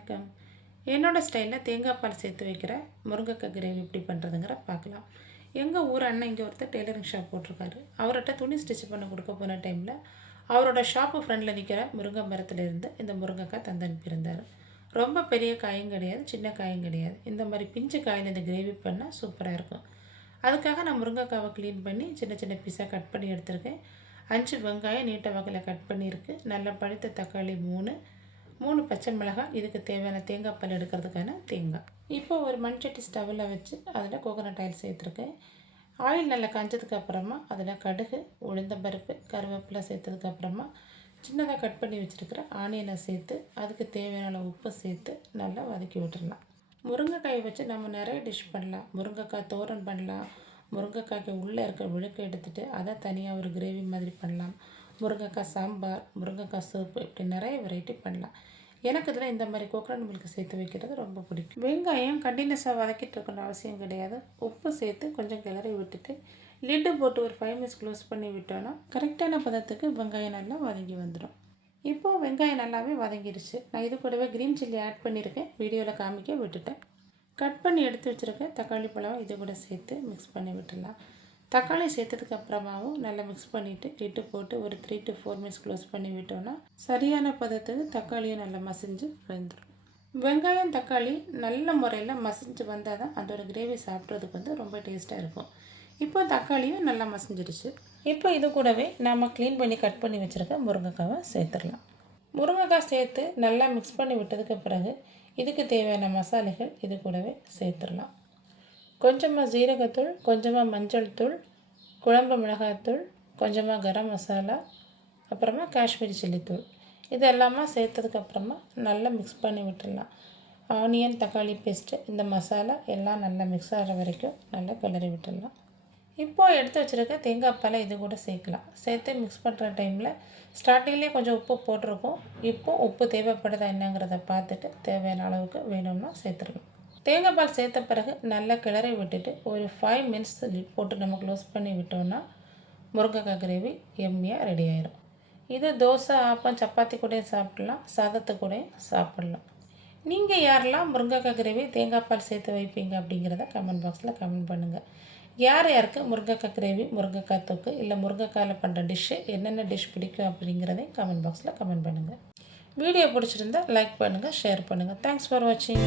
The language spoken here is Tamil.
வணக்கம். என்னோட ஸ்டைலில் தேங்காய் பால் சேர்த்து வைக்கிற முருங்கைக்காய் கிரேவி எப்படி பண்ணுறதுங்கிற பார்க்கலாம். எங்கள் ஊர் அண்ணன் இங்கே ஒருத்தர் டெய்லரிங் ஷாப் போட்டிருக்காரு. அவர்கிட்ட துணி ஸ்டிச் பண்ண கொடுக்க போன டைமில் அவரோட ஷாப்பு ஃப்ரெண்டில் நிற்கிற முருங்கை மரத்துலேருந்து இந்த முருங்கைக்காய் தந்து அனுப்பியிருந்தார். ரொம்ப பெரிய காயும் கிடையாது, சின்ன காயும் கிடையாது. இந்த மாதிரி பிஞ்சு காயில் இந்த கிரேவி பண்ணால் சூப்பராக இருக்கும். அதுக்காக நான் முருங்கைக்காவை க்ளீன் பண்ணி சின்ன சின்ன பீஸாக கட் பண்ணி எடுத்திருக்கேன். 5 வெங்காயம் நீட்ட வகையில் கட் பண்ணியிருக்கு. நல்ல பழுத்த தக்காளி 3 பச்சை மிளகாய், இதுக்கு தேவையான தேங்காய் பால் எடுக்கிறதுக்கான தேங்காய். இப்போ ஒரு மண்சட்டி ஸ்டவ்வில் வச்சு அதில் கோகோனட் ஆயில் சேர்த்துருக்கேன். ஆயில் நல்லா காஞ்சதுக்கு அப்புறமா அதில் கடுகு, உளுந்தம்பருப்பு, கருவேப்பிலை சேர்த்ததுக்கப்புறமா சின்னதாக கட் பண்ணி வச்சுருக்கிற ஆனியனை சேர்த்து அதுக்கு தேவையான உப்பு சேர்த்து நல்லா வதக்கி விட்டுடலாம். முருங்கைக்காயை வச்சு நம்ம நிறைய டிஷ் பண்ணலாம். முருங்கைக்காய் தோரன் பண்ணலாம். முருங்கைக்காய்க்கு உள்ளே இருக்க விழுக்க எடுத்துகிட்டு அதை தனியாக ஒரு கிரேவி மாதிரி பண்ணலாம். முருங்கைக்காய் சாம்பார், முருங்கைக்காய் சூப்பு, இப்படி நிறைய வெரைட்டி பண்ணலாம். எனக்கு இதில் இந்த மாதிரி கோகோனட் மில்க் சேர்த்து வைக்கிறது ரொம்ப பிடிக்கும். வெங்காயம் கண்டினியூஸாக வதக்கிட்டு இருக்கணும் அவசியம் கிடையாது. உப்பு சேர்த்து கொஞ்சம் கிளறி விட்டுட்டு லிட்டு போட்டு ஒரு 5 மினிட்ஸ் க்ளோஸ் பண்ணி விட்டோன்னா கரெக்டான பதத்துக்கு வெங்காயம் நல்லா வதங்கி வந்துடும். இப்போது வெங்காயம் நல்லாவே வதங்கிடுச்சு. நான் இது கூடவே க்ரீன் சில்லி ஆட் பண்ணியிருக்கேன். வீடியோவில் காமிக்க விட்டுட்டேன். கட் பண்ணி எடுத்து வச்சுருக்கேன் தக்காளி பழம் இது கூட சேர்த்து மிக்ஸ் பண்ணி விட்டுடலாம். தக்காளி சேர்த்ததுக்கு அப்புறமாவும் நல்லா மிக்ஸ் பண்ணிவிட்டு லிட்டு போட்டு ஒரு 3 to 4 மினிட்ஸ் க்ளோஸ் பண்ணி விட்டோன்னா சரியான பதத்துக்கு தக்காளியும் நல்லா மசிஞ்சு வந்துடும். வெங்காயம் தக்காளி நல்ல முறையில் மசிஞ்சு வந்தால் தான் அதோட கிரேவி சாப்பிட்றதுக்கு ரொம்ப டேஸ்ட்டாக இருக்கும். இப்போ தக்காளியும் நல்லா மசிஞ்சிடுச்சு. இப்போ இது கூடவே நாம் க்ளீன் பண்ணி கட் பண்ணி வச்சுருக்க முருங்கைக்காவை சேர்த்துடலாம். முருங்கைக்காய் சேர்த்து நல்லா மிக்ஸ் பண்ணி விட்டதுக்கு பிறகு இதுக்கு தேவையான மசாலைகள் இது கூடவே சேர்த்துடலாம். கொஞ்சமாக ஜீரகத்தூள், கொஞ்சமாக மஞ்சள் தூள், குழம்பு மிளகாய்த்தூள், கொஞ்சமாக கரம் மசாலா, அப்புறமா காஷ்மீரி சில்லித்தூள், இது எல்லாமே சேர்த்ததுக்கப்புறமா நல்லா மிக்ஸ் பண்ணி விட்டுடலாம். ஆனியன் தக்காளி பேஸ்ட்டு, இந்த மசாலா எல்லாம் நல்லா மிக்ஸ் ஆகிற வரைக்கும் நல்லா கிளறி விட்டுடலாம். இப்போது எடுத்து வச்சுருக்க தேங்காய் பாலை இது கூட சேர்க்கலாம். சேர்த்து மிக்ஸ் பண்ணுற டைமில் ஸ்டார்டிங்லேயே கொஞ்சம் உப்பு போட்டிருக்கோம். இப்போது உப்பு தேவைப்படுதா என்னங்கிறத பார்த்துட்டு தேவையான அளவுக்கு வேணும்னா சேர்த்துடலாம். தேங்காய் பால் சேர்த்த பிறகு நல்லா கிளறி விட்டுட்டு ஒரு 5 மினிட்ஸ் போட்டு நம்ம க்ளோஸ் பண்ணி விட்டோம்னா முருங்கைக்காய் கிரேவி எம்மியாக ரெடி ஆயிடும். இது தோசை, ஆப்பம், சப்பாத்தி கூடயும் சாப்பிட்லாம், சாதத்து கூடயும் சாப்பிட்லாம். நீங்கள் யாரெல்லாம் முருங்கைக்காய் கிரேவி தேங்காய் பால் சேர்த்து வைப்பீங்க அப்படிங்கிறத கமெண்ட் பாக்ஸில் கமெண்ட் பண்ணுங்கள். யார் யாருக்கு முருங்கைக்காய் கிரேவி, முருங்கைக்காய் தொக்கு இல்லை முருங்கைக்காயில் பண்ணுற டிஷ்ஷு என்னென்ன டிஷ் பிடிக்கும் அப்படிங்கிறதையும் கமெண்ட் பாக்ஸில் கமெண்ட் பண்ணுங்கள். வீடியோ பிடிச்சிருந்தால் லைக் பண்ணுங்கள், ஷேர் பண்ணுங்கள். தேங்க்ஸ் ஃபார் வாட்சிங்.